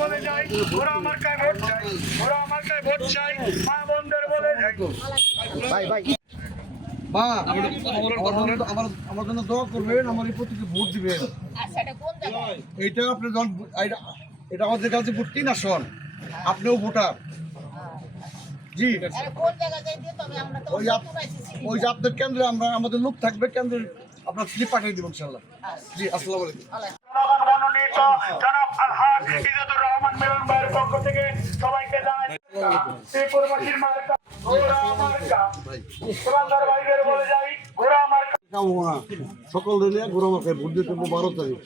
বলে যায় ঘোড়া মার্কায় ভোট চাই, ঘোড়া মার্কায় ভোট চাই, মা বোনদের বলে যায়। ভাই ভাই মা আমার জন্য দোয়া করবেন, আমার এই প্রতীকে ভোট দিবেন। এইটা আপনি এটা আমাদের কাছে ভোট 3 আসন, আপনিও ভোটার। জি ওই যে আপনার কেন্দ্রে আমরা আমাদের লোক থাকবে, কেন্দ্রে আপনার স্লিপ পাঠিয়ে দেবো ইনশাল্লাহ। জি আসসালামু আলাইকুম। মনোনীত জনাব আলহাজ ইজাদুর রহমান মিলন ভাইয়ের পক্ষ থেকে সবাইকে জানাই শ্রীপুরবাসীর মার্কা ঘোড়া মার্কা, দোকানদার ভাইদের বলে যাই ঘোড়া মার্কা। সকল রেলিয়া ঘোড়া মার্কায় ভোট দিতে 12 তারিখ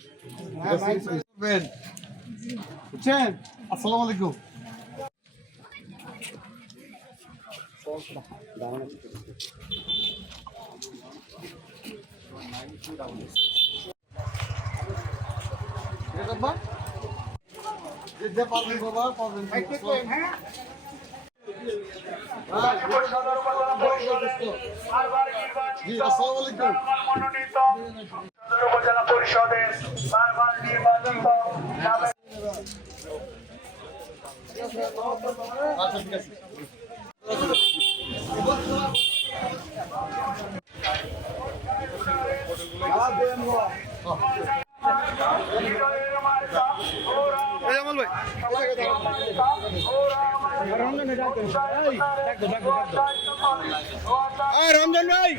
বুঝছেন। আসসালামু আলাইকুম। উপজেলা পরিষদের বারবার নির্বাচিত রমজান ভাই